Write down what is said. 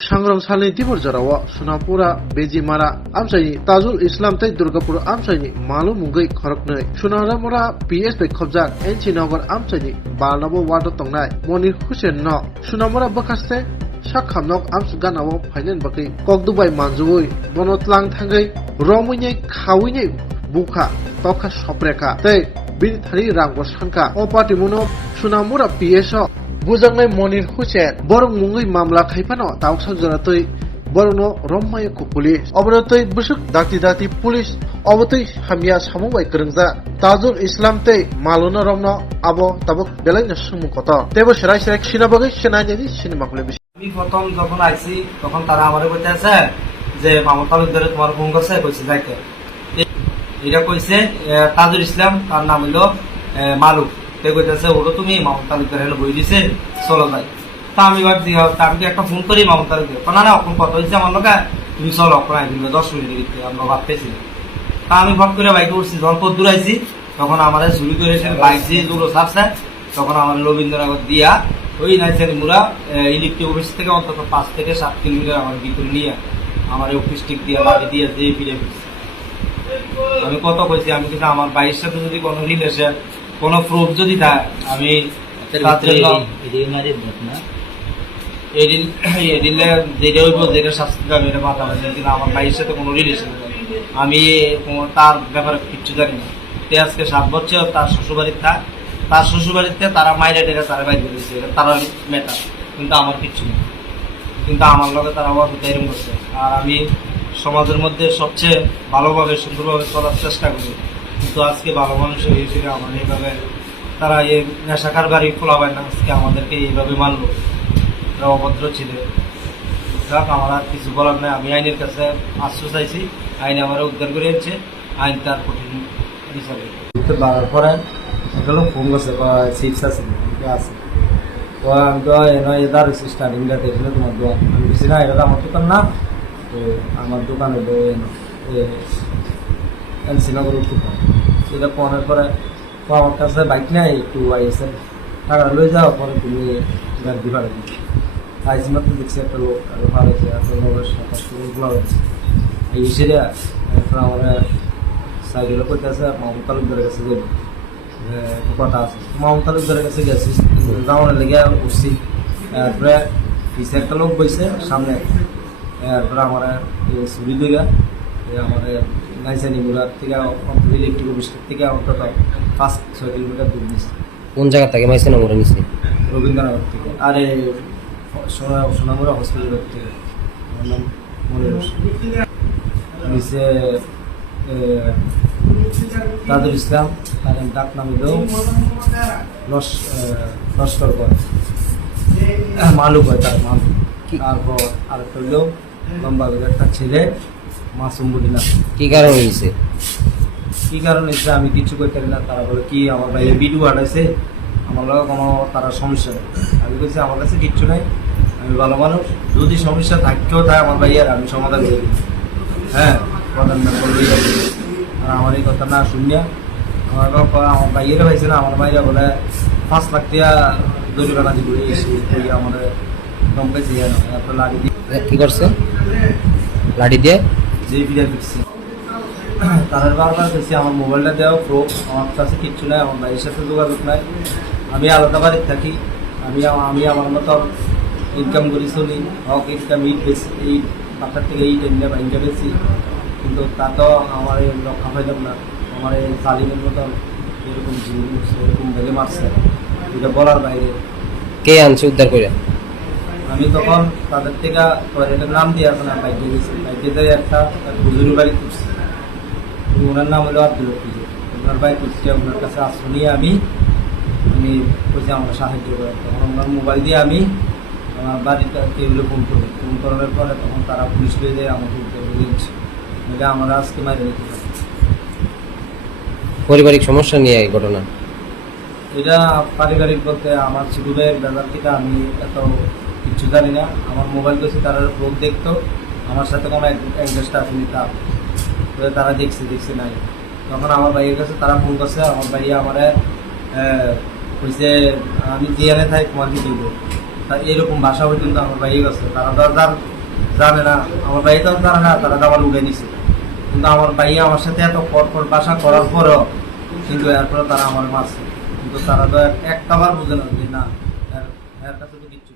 Sangrong salni tibur jarawa Sunapura Bejimara amsaini Tajul Islam tai Durgapur amsaini malu mungai khoroknai Sunaramura PS bai khobjak Enchinagar amsaini Balnabo wado tongnai Monir Hussein no Sunamura bakaste Shakhamnok amsuganawo phailen bakai Kokdubai manjuoi Bonotlang thangai Romunyai khawinai buka tokha sopreka tai bini thari rangbo sanka opatimuno Sunamura PS Bujangnai Monir Hussein borong mungai mamla khaipano tawsak jaratoi borongno rommai ku police obrotoi busuk dati police obotoi hamia samubai krungja Tajul Islam tei maluna romno abo tabuk belai sumu kota tebo serai sinabagai senajadi sinema kule আমি প্রথম যখন আইছি তখন তারা আমারে কইতেছে যে মামুন তালুকদারে তোমার ফোন করছে কইছে যাইতে এটা কইছে তাজুল ইসলাম তার নাম হলো মালুক তে কইতেছে ওটা তুমি মামুন তালুকদার হলো বই দিছে চলো যাই তা আমি ভাবছি আমি একটা ফোন করি মামুন তালুকদার তো না এখন কথা হয়েছে আমার লোক তুমি চলো প্রায় 10 মিনিট ভিতরে আমরা ভাবতেছি তা আমি ভট করে বাইকে উঠছি যখন কত দূর আইছি তখন আমাদের চুরি করেছে বাইক দিয়ে দূর ছাড়ছে তখন আমার রবীন্দ্রনগর দিয়া ওই নাইসারি মুরা ইলেকট্রিক অফিস থেকে অন্তত 5 থেকে 7 কিলোমিটার আমার ভিতরে নিয়ে আমার অফিসটিক দিয়ে বাড়ি দিয়ে যে ফিরে আমি কত কইছি আমি কিন্তু আমার বাইরের সাথে যদি কোনো রিলেশন কোনো প্রুফ যদি থাকে আমি যেটা হইব যেটা শাস্তি পাবে এটা মাথা মাঝে কিন্তু আমার বাইরের সাথে কোনো রিলেশন আমি তার ব্যাপারে কিচ্ছু জানি না আজকে 7 বছর তার শ্বশুরবাড়ির তার শ্বশুরবাড়িতে তারা মাইরে টেরে তারা বাইরে দিয়েছে তারা মেটা কিন্তু আমার কিচ্ছু নেই কিন্তু আমার লগে তারা অবস্থা এরকম করছে আর আমি সমাজের মধ্যে সবচেয়ে ভালোভাবে সুন্দরভাবে চলার চেষ্টা করি কিন্তু আজকে ভালো মানুষের হিসেবে আমার এইভাবে তারা এই নেশা কারবারি খোলাবে না আজকে আমাদেরকে এইভাবে মানলো তারা অভদ্র ছিল যাক আমার আর কিছু বলার নেই আমি আইনের কাছে আশ্রয় চাইছি আইন আমার উদ্ধার করে দিচ্ছে আইন তার কঠিন হিসাবে বাড়ার পরে হলো ফোন করছে বা সিটস আছে তো আমি তো এদার স্টার্টিংটা দেখলে তোমার দোকান আমি বেশি না এটা আমার দোকান না তো আমার দোকান হলো এনসিনগরের দোকান সেটা পনের পরে আমার কাছে বাইক নাই একটু আইসে টাকা লয়ে যাওয়ার পরে তুমি গাড়ি দিবা আইসি মাত্র দেখছি একটা লোক আর ভালো আছে এতগুলো হচ্ছে এই হিসেবে এখন আমার সাইকেলে করতে আছে মামুন তালুকদারের কাছে যাবে কথা আছে মামুন তালুকদারের কাছে গেছি যাওয়ার লেগে উঠছি তারপরে পিছিয়ে একটা লোক বইছে সামনে এরপরে আমার ছবি দিকে আমার নাইসানি মুরার থেকে ইলেকট্রিক অফিস থেকে অন্তত 5-6 কিলোমিটার দূর নিচ্ছে কোন জায়গা থেকে মাইসে নগরে নিচ্ছে রবীন্দ্রনগর থেকে আরে সোনামুরা হসপিটালের থেকে আমার নাম মনে নিচে তাজুল ইসলাম আর ডাক নাম হলো লস্কর করে মালুক হয় তার মালুক তারপর আরেকটা হইলো লম্বা একটা ছেলে মাসুম বুদিনা কি কারণে হয়েছে আমি কিছু করতে পারি না তারা বলে কি আমার ভাই ভিডিও আটাইছে আমার লোক কোনো তারা সমস্যা নেই আমি বলছি আমার কাছে কিচ্ছু নাই আমি ভালো মানুষ যদি সমস্যা থাকতেও থাকে আমার ভাইয়ার আমি সমাধান করি হ্যাঁ প্রধান বলবেই আর আমার এই কথা না শুনিয়া আমার ভাইয়েরা পাইছে না আমার ভাইরা বলে 5 লাখ টাকা জরিমানা দিব এসে আমাদের দমকাইছে তারপরে লাঠি দিয়ে কি করছে লাঠি দিয়ে যে বিড়া ফিরছে তারা বারবার দেখছি আমার মোবাইলটা দেওয়া প্রুফ আমার কাছে কিচ্ছু নাই আমার ভাইয়ের সাথে যোগাযোগ নাই আমি আলাদা বাড়িতে থাকি আমি আমার মতো ইনকাম করি চলি হক ইনকাম ইট বেশি এই পাতার থেকে এই ইনকাম বেশি কিন্তু তা তো আমার রক্ষা পাইলাম না আমার এই জালিমের মতন এরকম জীবন এরকম ভেঙে মারছে এটা বলার বাইরে কে আনছে উদ্ধার করে আমি তখন তাদের থেকে টয়লেটের নাম দিয়ে এখন বাইকে গেছি বাইকে দিয়ে একটা হুজুরের বাড়ি করছি ওনার নাম হলো আব্দুল হফিজ ওনার বাড়ি করছি ওনার কাছে আশ্রয় নিয়ে আমি বলছি আমার সাহায্য করে তখন ওনার মোবাইল দিয়ে আমি আমার বাড়িতে টেবিলে ফোন করার পরে তখন তারা পুলিশ হয়ে যায় আমাকে উদ্ধার করে দিচ্ছে এটা আমরা আজকে মাইরে নিতে পারি পারিবারিক সমস্যা নিয়ে এই ঘটনা এটা পারিবারিক বলতে আমার ছোট ভাইয়ের ব্যাপার থেকে আমি এত কিচ্ছু জানি না আমার মোবাইল করছি তারা লোক দেখতো আমার সাথে কোনো অ্যাডজাস্ট আসেনি তারা দেখছে নাই তখন আমার ভাইয়ের কাছে তারা ফোন করছে আমার ভাইয়া আমার কইছে আমি জিয়ানে থাই তোমার কি দিব এরকম ভাষা পর্যন্ত আমার ভাই গেছে। তারা তো আর জানে না, আমার ভাই তো জানে না, তারা তো আমার উঠে নিছে। কিন্তু আমার ভাই আমার সাথে এত পরপর ভাষা করার পরেও কিন্তু এরপরে তারা আমার মারছে। কিন্তু তারা তো একটাবার বুঝে না যে না, এর কাছে তো কিচ্ছু